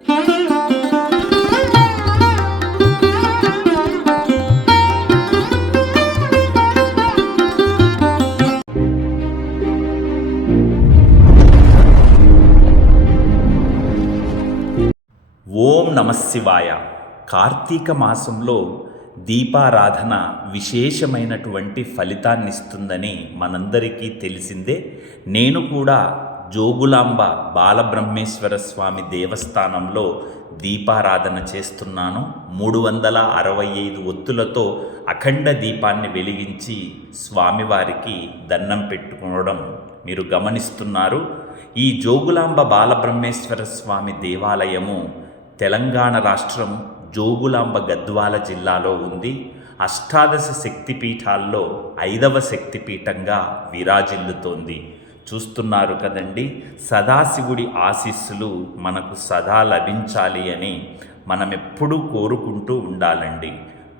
ఓం నమశివాయ కార్తీక మాసంలో దీపారాధన విశేషమైనటువంటి ఫలితాన్నిస్తుందని మనందరికీ తెలిసిందే. నేను కూడా జోగులాంబ బాలబ్రహ్మేశ్వర స్వామి దేవస్థానంలో దీపారాధన చేస్తున్నాను. మూడు వందల అరవై ఐదు ఒత్తులతో అఖండ దీపాన్ని వెలిగించి స్వామివారికి దండం పెట్టుకోవడం మీరు గమనిస్తున్నారు. ఈ జోగులాంబ బాలబ్రహ్మేశ్వర స్వామి దేవాలయము తెలంగాణ రాష్ట్రం జోగులాంబ గద్వాల జిల్లాలో ఉంది. అష్టాదశ శక్తిపీఠాల్లో ఐదవ శక్తిపీఠంగా విరాజిల్లుతోంది. చూస్తున్నారు కదండి. సదాశివుడి ఆశీస్సులు మనకు సదా లభించాలి అని మనం ఎప్పుడూ కోరుకుంటూ ఉండాలండి.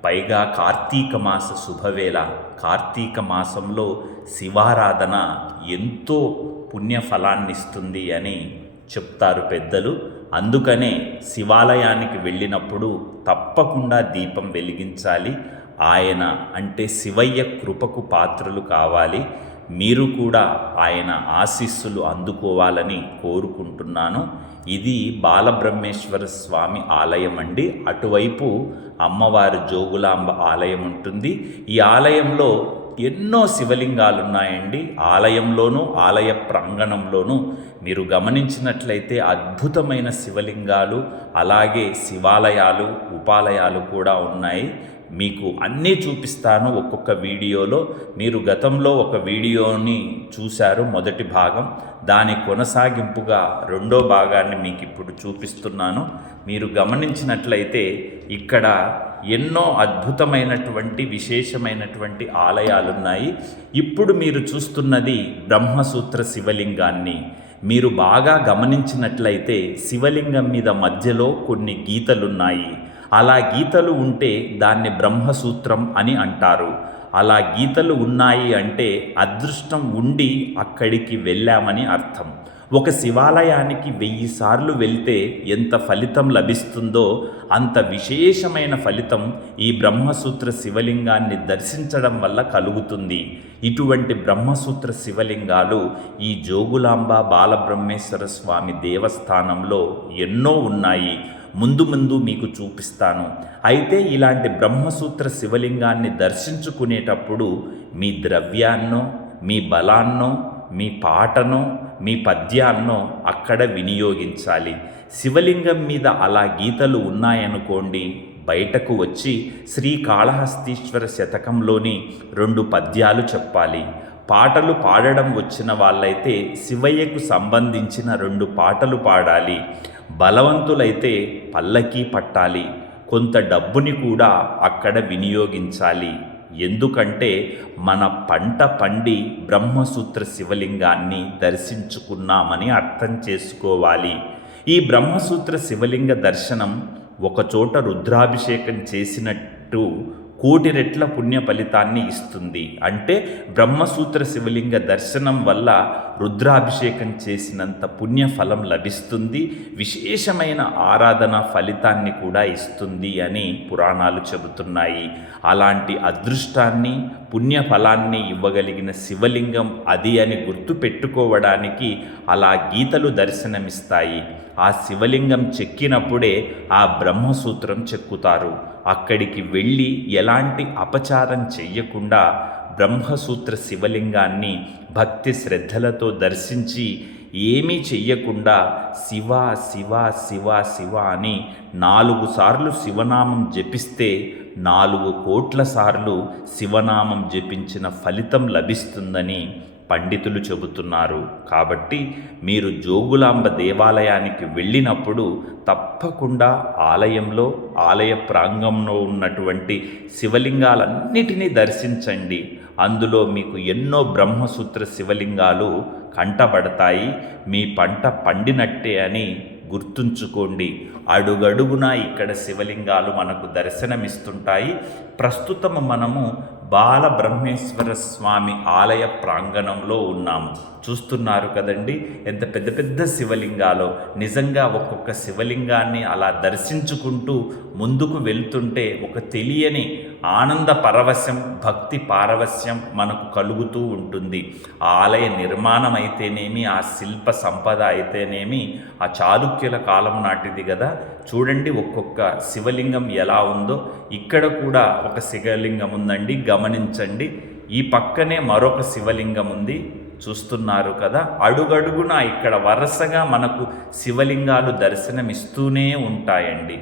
పైగా కార్తీక మాస శుభవేళ. కార్తీక మాసంలో శివారాధన ఎంతో పుణ్యఫలాన్నిస్తుంది అని చెప్తారు పెద్దలు. అందుకనే శివాలయానికి వెళ్ళినప్పుడు తప్పకుండా దీపం వెలిగించాలి. ఆయన అంటే శివయ్య కృపకు పాత్రలు కావాలి. మీరు కూడా ఆయన ఆశీస్సులు అందుకోవాలని కోరుకుంటున్నాను. ఇది బాలబ్రహ్మేశ్వర స్వామి ఆలయం అండి. అటువైపు అమ్మవారి జోగులాంబ ఆలయం ఉంటుంది. ఈ ఆలయంలో ఎన్నో శివలింగాలు ఉన్నాయండి ఆలయంలోనూ ఆలయ ప్రాంగణంలోనూ మీరు గమనించినట్లయితే అద్భుతమైన శివలింగాలు అలాగే శివాలయాలు ఉపాలయాలు కూడా ఉన్నాయి. మీకు అన్నీ చూపిస్తాను ఒక్కొక్క వీడియోలో. మీరు గతంలో ఒక వీడియోని చూశారు మొదటి భాగం. దాని కొనసాగింపుగా రెండో భాగాన్ని మీకు ఇప్పుడు చూపిస్తున్నాను. మీరు గమనించినట్లయితే ఇక్కడ ఎన్నో అద్భుతమైనటువంటి విశేషమైనటువంటి ఆలయాలు ఉన్నాయి ఇప్పుడు మీరు చూస్తున్నది బ్రహ్మసూత్ర శివలింగాన్ని. మీరు బాగా గమనించినట్లయితే శివలింగం మీద మధ్యలో కొన్ని గీతలున్నాయి. అలా గీతలు ఉంటే దాన్ని బ్రహ్మసూత్రం అని అంటారు. అలా గీతలు ఉన్నాయి అంటే అదృష్టం ఉండి అక్కడికి వెళ్ళామని అర్థం. ఒక శివాలయానికి వెయ్యి సార్లు వెళ్తే ఎంత ఫలితం లభిస్తుందో అంత విశేషమైన ఫలితం ఈ బ్రహ్మసూత్ర శివలింగాన్ని దర్శించడం వల్ల కలుగుతుంది. ఇటువంటి బ్రహ్మసూత్ర శివలింగాలు ఈ జోగులాంబ బాలబ్రహ్మేశ్వర స్వామి దేవస్థానంలో ఎన్నో ఉన్నాయి. ముందు ముందు మీకు చూపిస్తాను. అయితే ఇలాంటి బ్రహ్మసూత్ర శివలింగాన్ని దర్శించుకునేటప్పుడు మీ ద్రవ్యాన్నో మీ బలాన్నో మీ పాటనో మీ పద్యాన్నో అక్కడ వినియోగించాలి. శివలింగం మీద అలా గీతలు ఉన్నాయనుకోండి బయటకు వచ్చి శ్రీకాళహస్తీశ్వర శతకంలోని రెండు పద్యాలు చెప్పాలి. పాటలు పాడడం వచ్చిన వాళ్ళైతే శివయ్యకు సంబంధించిన రెండు పాటలు పాడాలి. బలవంతులైతే పల్లకీ పట్టాలి. కొంత డబ్బుని కూడా అక్కడ వినియోగించాలి. ఎందుకంటే మన పంట పండి బ్రహ్మసూత్ర శివలింగాన్ని దర్శించుకున్నామని అర్థం చేసుకోవాలి. ఈ బ్రహ్మసూత్ర శివలింగ దర్శనం ఒకచోట రుద్రాభిషేకం చేసినట్టు కోటి రెట్ల పుణ్య ఫలితాన్ని ఇస్తుంది. అంటే బ్రహ్మసూత్ర శివలింగ దర్శనం వల్ల రుద్రాభిషేకం చేసినంత పుణ్యఫలం లభిస్తుంది. విశేషమైన ఆరాధన ఫలితాన్ని కూడా ఇస్తుంది అని పురాణాలు చెబుతున్నాయి. అలాంటి అదృష్టాన్ని పుణ్యఫలాన్ని ఇవ్వగలిగిన శివలింగం అది అని గుర్తుపెట్టుకోవడానికి అలా గీతలు దర్శనమిస్తాయి. ఆ శివలింగం చెక్కినప్పుడే ఆ బ్రహ్మసూత్రం చెక్కుతారు. అక్కడికి వెళ్ళి ఎలాంటి అపచారం చెయ్యకుండా బ్రహ్మసూత్ర శివలింగాన్ని భక్తి శ్రద్ధలతో దర్శించి ఏమీ చెయ్యకుండా శివ శివ శివ శివ అని నాలుగు సార్లు శివనామం జపిస్తే నాలుగు కోట్ల సార్లు శివనామం జపించిన ఫలితం లభిస్తుందని పండితులు చెబుతున్నారు. కాబట్టి మీరు జోగులాంబ దేవాలయానికి వెళ్ళినప్పుడు తప్పకుండా ఆలయంలో ఆలయ ప్రాంగంలో ఉన్నటువంటి శివలింగాలన్నిటినీ దర్శించండి. అందులో మీకు ఎన్నో బ్రహ్మసూత్ర శివలింగాలు కంటబడతాయి మీ పంట పండినట్టే అని గుర్తుంచుకోండి. అడుగడుగునా ఇక్కడ శివలింగాలు మనకు దర్శనమిస్తుంటాయి. ప్రస్తుతం మనము బాలబ్రహ్మేశ్వర స్వామి ఆలయ ప్రాంగణంలో ఉన్నాము చూస్తున్నారు కదండి ఎంత పెద్ద పెద్ద శివలింగాలో. నిజంగా ఒక్కొక్క శివలింగాన్ని అలా దర్శించుకుంటూ ముందుకు వెళ్తుంటే ఒక తెలియని ఆనంద పరవశం భక్తి పారవశ్యం మనకు కలుగుతూ ఉంటుంది. ఆ ఆలయ నిర్మాణం అయితేనేమి ఆ శిల్ప సంపద అయితేనేమి ఆ చాళుక్యుల కాలం నాటిది కదా. చూడండి ఒక్కొక్క శివలింగం ఎలా ఉందో. ఇక్కడ కూడా ఒక శివలింగం ఉందండి గమనించండి. ఈ పక్కనే మరొక శివలింగం ఉంది చూస్తున్నారు కదా. అడుగడుగున ఇక్కడ వరుసగా మనకు శివలింగాలు దర్శనమిస్తూనే ఉంటాయండి.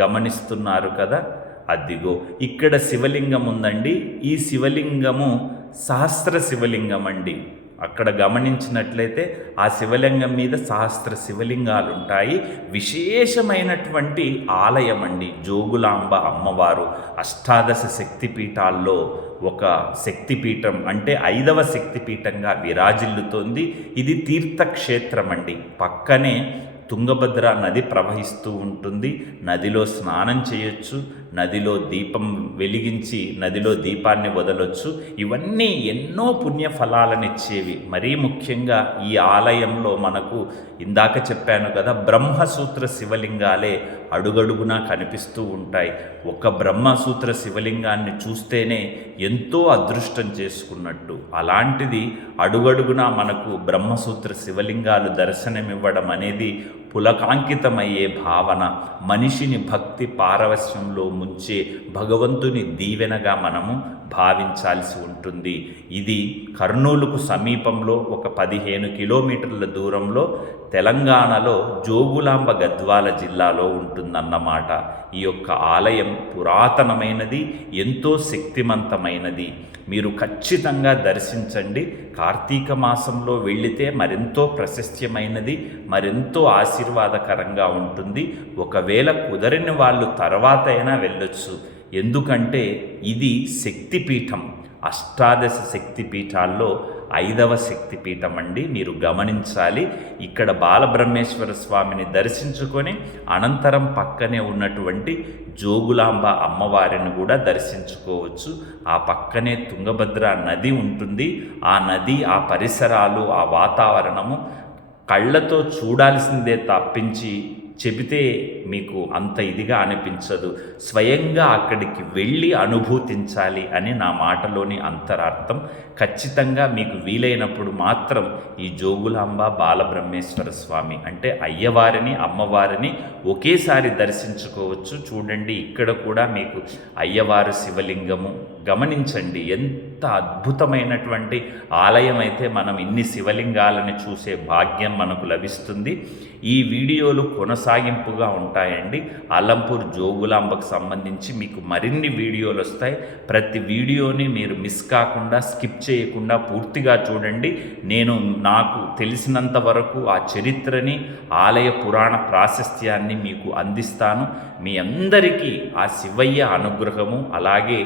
గమనిస్తున్నారు కదా. అదిగో ఇక్కడ శివలింగం ఉందండి. ఈ శివలింగము సహస్ర శివలింగం అండి అక్కడ గమనించినట్లయితే ఆ శివలింగం మీద సహస్ర శివలింగాలు ఉంటాయి విశేషమైనటువంటి ఆలయం అండి జోగులాంబ అమ్మవారు అష్టాదశ శక్తిపీఠాల్లో ఒక శక్తిపీఠం అంటే ఐదవ శక్తిపీఠంగా విరాజిల్లుతోంది. ఇది తీర్థక్షేత్రం అండి పక్కనే తుంగభద్ర నది ప్రవహిస్తూ ఉంటుంది. నదిలో స్నానం చేయొచ్చు. నదిలో దీపం వెలిగించి నదిలో దీపాన్ని వదలొచ్చు. ఇవన్నీ ఎన్నో పుణ్య ఫలాలనిచ్చేవి మరీ ముఖ్యంగా ఈ ఆలయంలో మనకు ఇందాక చెప్పాను కదా బ్రహ్మసూత్ర శివలింగాలే అడుగడుగునా కనిపిస్తూ ఉంటాయి. ఒక బ్రహ్మసూత్ర శివలింగాన్ని చూస్తేనే ఎంతో అదృష్టం చేసుకున్నట్టు. అలాంటిది అడుగడుగునా మనకు బ్రహ్మసూత్ర శివలింగాలు దర్శనమివ్వడం అనేది పులకాంకితమయ్యే భావన మనిషిని భక్తి పారవస్యంలో ముంచే భగవంతుని దీవెనగా మనము భావించాల్సి ఉంటుంది. ఇది కర్నూలుకు సమీపంలో ఒక పదిహేను కిలోమీటర్ల దూరంలో తెలంగాణలో జోగులాంబ గద్వాల జిల్లాలో ఉంటుందన్నమాట. ఈ యొక్క ఆలయం పురాతనమైనది ఎంతో శక్తివంతమైనది మీరు ఖచ్చితంగా దర్శించండి. కార్తీక మాసంలో వెళితే మరెంతో ప్రశస్త్యమైనది మరెంతో ఆశీర్వాదకరంగా ఉంటుంది. ఒకవేళ కుదరని వాళ్ళు తర్వాత అయినా వెళ్ళొచ్చు. ఎందుకంటే ఇది శక్తిపీఠం. అష్టాదశ శక్తిపీఠాల్లో ఐదవ శక్తిపీఠం అండి మీరు గమనించాలి. ఇక్కడ బాలబ్రహ్మేశ్వర స్వామిని దర్శించుకొని అనంతరం పక్కనే ఉన్నటువంటి జోగులాంబ అమ్మవారిని కూడా దర్శించుకోవచ్చు. ఆ పక్కనే తుంగభద్ర నది ఉంటుంది. ఆ నది ఆ పరిసరాలు ఆ వాతావరణము కళ్ళతో చూడాల్సిందే తప్పించి చెబితే మీకు అంత ఇదిగా అనిపించదు. స్వయంగా అక్కడికి వెళ్ళి అనుభూతించాలి అని నా మాటలోని అంతరార్థం ఖచ్చితంగా మీకు వీలైనప్పుడు మాత్రం ఈ జోగులాంబ బాలబ్రహ్మేశ్వర స్వామి అంటే అయ్యవారిని అమ్మవారిని ఒకేసారి దర్శించుకోవచ్చు. చూడండి ఇక్కడ కూడా మీకు అయ్యవారు శివలింగము గమనించండి ఎంత అద్భుతమైనటువంటి ఆలయం అయితే మనం ఇన్ని శివలింగాలను చూసే భాగ్యం మనకు లభిస్తుంది. ఈ వీడియోలు కొనసాగింపుగా ఉంటాయండి. అలంపూర్ జోగులాంబకు సంబంధించి మీకు మరిన్ని వీడియోలు వస్తాయి. ప్రతి వీడియోని మీరు మిస్ కాకుండా స్కిప్ చేయకుండా పూర్తిగా చూడండి. నేను నాకు తెలిసినంత వరకు ఆ చరిత్రని ఆలయ పురాణ ప్రాశస్త్యాన్ని మీకు అందిస్తాను. మీ అందరికీ ఆ శివయ్య అనుగ్రహము అలాగే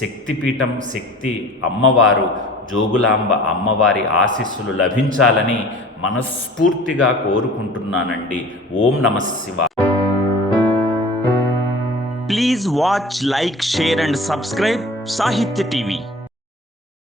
శక్తి శక్తిపీఠం శక్తి అమ్మవారు జోగులాంబ అమ్మవారి ఆశీస్సులు లభించాలని మనస్ఫూర్తిగా కోరుకుంటున్నానండి. ఓం నమ Shiva please watch like share and subscribe Sahitya TV.